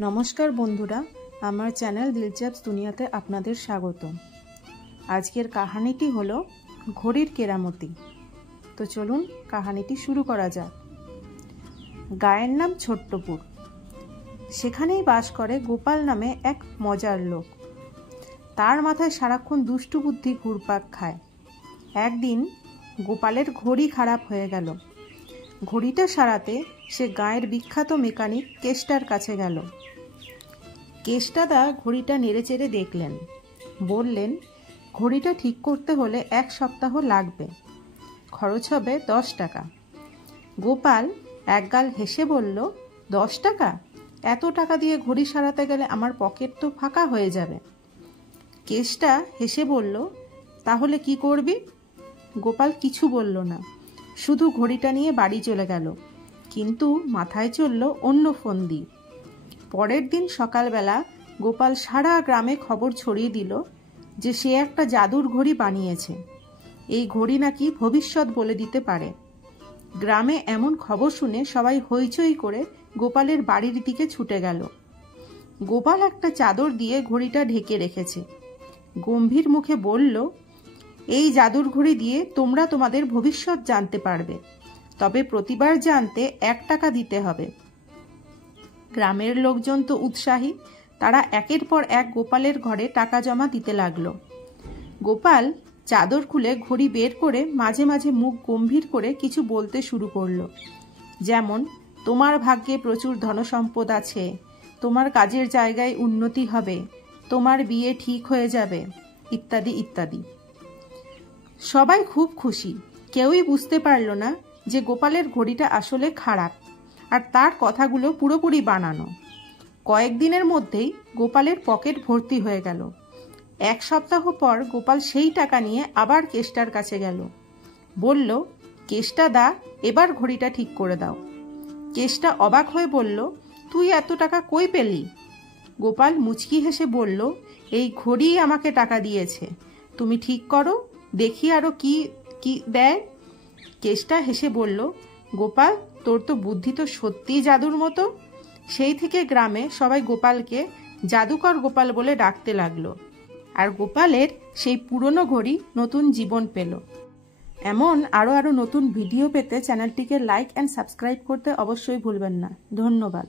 नमस्कार बंधुरा आमार चैनल दिलचस्प दुनियाते आपनादेर स्वागत। आजकेर कहानीटी हलो घड़िर केरामती। तो चलुन कहानीटी शुरू करा जाक। गायेर नाम छोट्टपुर। सेखानेई बास करे गोपाल नामे एक मजार लोक। तार माथाय साराक्षण दुष्टु बुद्धि घुरपाक खाय। एकदिन गोपालेर घड़ी खाराप हये गेल। घड़िटा साराते से गायेर विख्यात मेकानिक केष्टार काछे गेल। केष्टादा घड़िटा नेड़े चेड़े देखलेन, बोललेन घड़िटा ठीक करते होले एक सप्ताह लागबे, खरच होबे 10 टाका। गोपाल एक गाल हेसे बोल्ल, 10 टाका? एत टाका दिए घड़ी साराते गेले आमार पकेट तो फाँका हये जाबे। केष्टा हेसे बोल्ल, ताहले कि करबि? गोपाल किछु बोल्ल ना, शुधु घड़िटा निये बाड़ी चले गेल, किन्तु माथाय चलल अन्य फन्दी। परेर दिन सकाल बेला गोपाल सारा ग्रामे खबर छड़िए दिल जे से एकटा जादुर घड़ी बानिয়েছে। এই ঘড়ি নাকি ভবিষ্যৎ বলে দিতে পারে। গ্রামে এমন খবর শুনে সবাই হইচই করে গোপালের বাড়ির দিকে ছুটে গেল। গোপাল একটা চাদর দিয়ে ঘড়িটা ঢেকে রেখেছে। গম্ভীর মুখে বলল, এই জাদুর ঘড়ি দিয়ে তোমরা তোমাদের ভবিষ্যৎ জানতে পারবে, তবে প্রতিবার জানতে 1 টাকা দিতে হবে। গ্রামের লোকজন তো উৎসাহী, তারা একের পর এক গোপালের ঘরে টাকা জমা দিতে লাগলো। গোপাল চাদর খুলে ঘড়ি বের করে মাঝে মাঝে মুখ গম্ভীর করে কিছু বলতে শুরু করলো, যেমন তোমার ভাগ্যে প্রচুর ধনসম্পদ আছে, তোমার কাজের জায়গায় উন্নতি হবে, তোমার বিয়ে ঠিক হয়ে যাবে, ইত্যাদি ইত্যাদি। সবাই খুব খুশি। কেউই বুঝতে পারল না যে গোপালের ঘড়িটা আসলে খারাপ আর তার কথাগুলো পুরোপুরি বানানো। কয়েকদিনের মধ্যেই গোপালের পকেট ভর্তি হয়ে গেল। এক সপ্তাহ পর গোপাল সেই টাকা নিয়ে আবার কেষ্টার কাছে গেল। বলল, কেষ্টা দা, এবার ঘড়িটা ঠিক করে দাও। কেষ্টা অবাক হয়ে বলল, তুই এত টাকা কই পেলি? গোপাল মুচকি হেসে বলল, এই ঘড়িই আমাকে টাকা দিয়েছে, তুমি ঠিক করো, দেখি আরো কি কি দেয়। কেষ্টা হেসে বলল, গোপাল, তোর তো বুদ্ধি তো সত্যিই জাদুর মতো। সেই থেকে গ্রামে সবাই গোপালকে জাদুকর গোপাল বলে ডাকতে লাগলো, আর গোপালের সেই পুরনো ঘড়ি নতুন জীবন পেল। এমন আরো নতুন ভিডিও পেতে চ্যানেলটিকে লাইক অ্যান্ড সাবস্ক্রাইব করতে অবশ্যই ভুলবেন না। ধন্যবাদ।